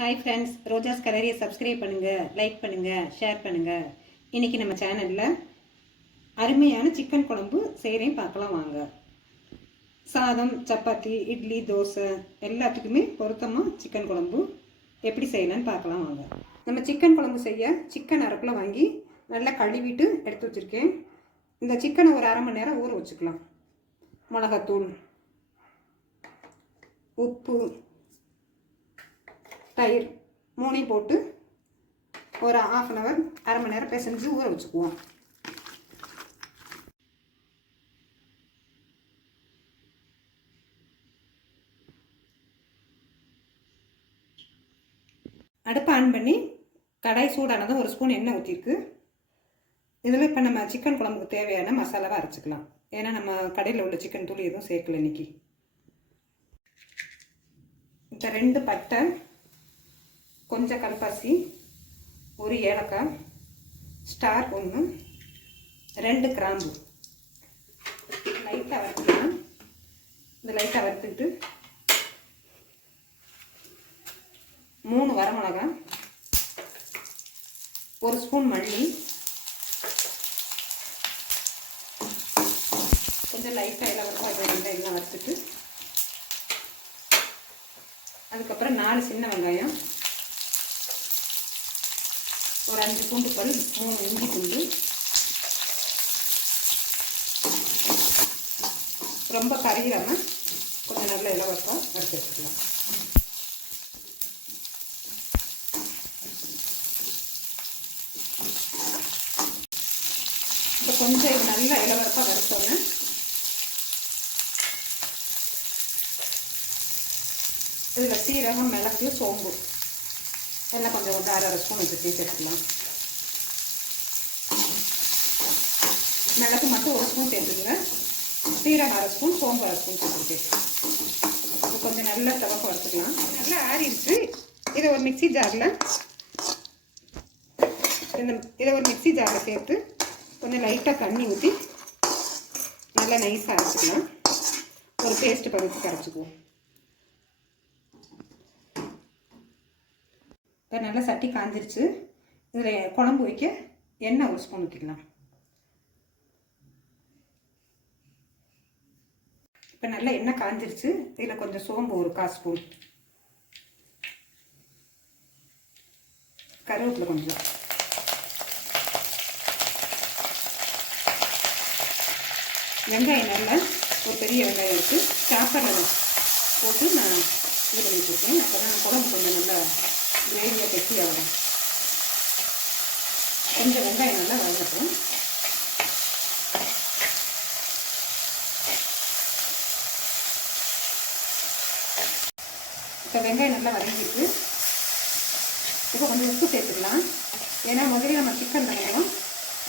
Hi friends, ரோஜாஸ் கலரியை subscribe பண்ணுங்கள், like பண்ணுங்கள், share பண்ணுங்கள். இன்றைக்கி நம்ம சேனலில் அருமையான சிக்கன் குழம்பு செய்கிறேன், பார்க்கலாம் வாங்க. சாதம், சப்பாத்தி, இட்லி, தோசை எல்லாத்துக்குமே பொருத்தமாக சிக்கன் குழம்பு எப்படி செய்யலான்னு பார்க்கலாம் வாங்க. நம்ம சிக்கன் குழம்பு செய்ய சிக்கன் அரை வாங்கி நல்லா கழுவிட்டு எடுத்து வச்சுருக்கேன். இந்த சிக்கனை ஒரு அரை மணி நேரம் ஊற வச்சுக்கலாம். மிளகாத்தூள், உப்பு, தயிர் மூணையும் போட்டு ஒரு ½ அன் ஹவர் அரை மணி நேரம் பிசைஞ்சு ஊற வச்சுக்குவோம். அடுப்பை ஆன் பண்ணி கடாய் சூடானதும் ஒரு ஸ்பூன் எண்ணெய் ஊற்றிருக்கு. இதில் இப்போ நம்ம சிக்கன் குழம்புக்கு தேவையான மசாலாவை அரைச்சிக்கலாம். ஏன்னா நம்ம கடையில் உள்ள சிக்கன் தூள் எதுவும் சேர்க்கல இன்னைக்கு. இந்த 2 பட்டை, கொஞ்சம் கல்பாசி, ஒரு ஏலக்காய், ஸ்டார் 1, 2 கிராம்பு லைட்டாக வறுத்துக்கலாம். இந்த லைட்டாக வறுத்துக்கிட்டு 3 வரமிளகாய், ஒரு ஸ்பூன் மல்லி, கொஞ்சம் லைட்டாக எல்லாம் வறுத்துட்டு அதுக்கப்புறம் 4 சின்ன வெங்காயம், ஒரு 5 பூண்டு பல், 3 இஞ்சி துண்டு, ரொம்ப கரையிடாமல் கொஞ்சம் நல்ல இலவசம் வறுத்து வச்சுக்கலாம். இப்போ கொஞ்சம் இது நல்லா இலவசமாக வறுத்தோன்னு இதில் சீரகம், மிளகு, சோம்பு எல்லாம் கொஞ்சம் 1/2 ஸ்பூன் வச்சு சேர்த்துக்கலாம். மிளகு மட்டும் 1 ஸ்பூன் சேர்த்துக்குங்க. சீரகம் 1/2 ஸ்பூன், சோம்பு 1/2 ஸ்பூன் சேர்த்துட்டு இப்போ கொஞ்சம் நல்லா தவக்க வறுத்துக்கலாம். நல்லா ஆறிடுச்சு. இதை ஒரு மிக்சி ஜாரில் சேர்த்து கொஞ்சம் லைட்டாக தண்ணி ஊற்றி நல்லா நைஸாக அரைச்சிக்கலாம். ஒரு பேஸ்ட்டு பதத்துக்கு அரைச்சிக்குவோம். இப்போ நல்லா சட்டி காஞ்சிருச்சு. இதில் குழம்பு வைக்க எண்ணெய் 1 ஸ்பூன் ஊற்றிக்கலாம். இப்போ நல்லா எண்ணெய் காஞ்சிருச்சு. இதில் கொஞ்சம் சோம்பு ஒரு 1/4 ஸ்பூன், கருவேப்பிலை கொஞ்சம், வெங்காயம் நல்லா ஒரு பெரிய வெங்காயம் இருக்குது சாப்பரில் போட்டு நான் இது பண்ணி வச்சுருக்கேன். அப்போ தான் குழம்பு கொஞ்சம் நல்லா கிரேவியாக கெட்டியாகும். கொஞ்சம் வெங்காயம் நல்லா வதங்கட்டும். இப்போ வெங்காயம் நல்லா வதங்கிட்டு இப்போ கொஞ்சம் உப்பு சேர்த்துக்கலாம். ஏன்னா முதல்ல நம்ம சிக்கன் பண்ணணும்,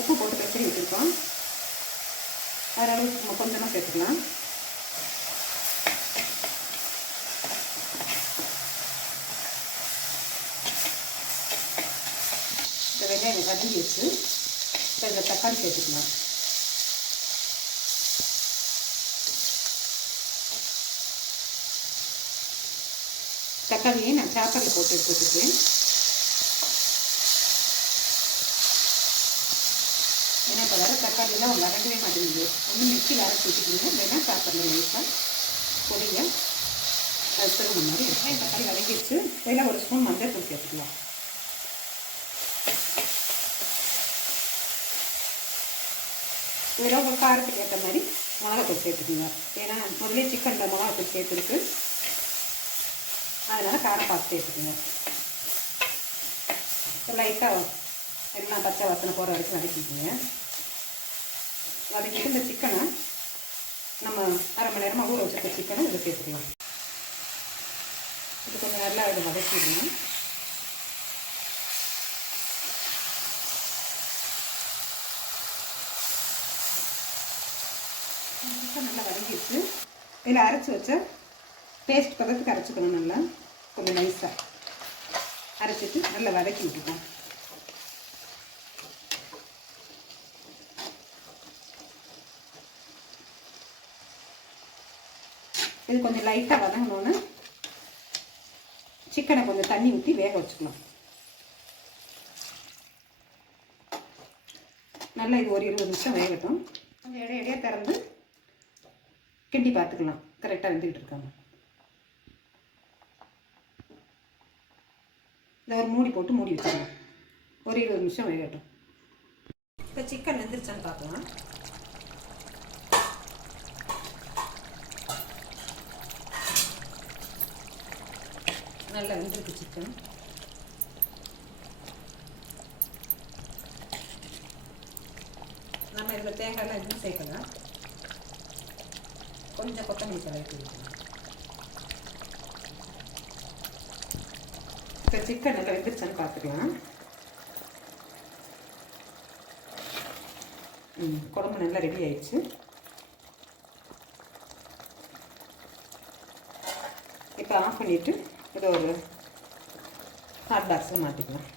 உப்பு போட்டு பெசரி வச்சுருக்கோம். அதனால நம்ம கொஞ்சமாக சேர்த்துக்கலாம். இந்த வெங்காயம் வதங்கி வச்சு இப்போ இந்த தக்காளி சேர்த்துக்கலாம். தக்காளியை நான் சாப்பரில் போட்டு எடுத்துக்கிட்டேன். ஏன்னா இப்போ வர தக்காளியெல்லாம் வதங்கவே மாட்டேங்குது. ஒன்று மிக்சியில் அரைச்சி வச்சுக்கணும், இல்லைன்னா சாப்பரில் லேசாக பொடியை கழுத்துற மாதிரி. வெங்காயம் தக்காளி வதங்கிடுச்சு. இதில் 1 ஸ்பூன் மஞ்சள் தூள் சேர்த்துக்கலாம். இதில் ஒரு காரத்துக்கு ஏற்ற மாதிரி மிளகாத்தூள் சேர்த்துக்குங்க. ஏன்னா முதலே சிக்கனில் மிளகாத்தூள் சேர்த்துருக்கு, அதனால் காரம் பார்த்து சேர்த்துக்குங்க. லைட்டாக எல்லாம் பச்சை வாசனை போகிற வரைக்கும் வதக்கிக்குங்க. வதக்கிட்டு இந்த சிக்கனை நம்ம அரை மணி நேரமாக ஊற வச்சுருக்க சிக்கனை இதை சேர்த்துக்கலாம். இது கொஞ்சம் நல்லா இதை வதக்கிடணும். நல்லா வதங்கிடுச்சு. இதில் அரைச்சி வச்ச பேஸ்ட் பதத்துக்கு அரைச்சிக்கணும். நல்லா கொஞ்சம் நைஸாக அரைச்சிட்டு நல்லா வதக்கி விட்டுக்கோம். இது கொஞ்சம் லைட்டாக வதங்கணுன்னு சிக்கனை கொஞ்சம் தண்ணி ஊற்றி வேக வச்சுக்கலாம். நல்லா இது ஒரு 20 நிமிஷம் வேகட்டும். கொஞ்சம் இடையிடையே திறந்து கிண்டி பார்த்துக்கலாம் கரெக்டாக வெந்துக்கிட்டு இருக்காங்க. இதை ஒரு மூடி போட்டு மூடி வச்சுக்கலாம். ஒரு 20 நிமிஷம் வேகட்டும். இப்போ சிக்கன் வெந்துருச்சான்னு பார்க்கலாம். நல்லா வெந்திருக்கு சிக்கன். நம்ம இதில் தேங்காயெல்லாம் எதுவும் சேர்க்கலாம். கொஞ்சம் கொத்தமல்லி தழை வைக்கலாம். இப்போ சிக்கன் நல்லா வெந்துருச்சான்னு பார்த்துக்கலாம். குழம்பு நல்லா ரெடி ஆயிடுச்சு. இப்போ ஆஃப் பண்ணிவிட்டு இதை ஒரு ஹாட் பாக்ஸில் மாட்டிக்கலாம்.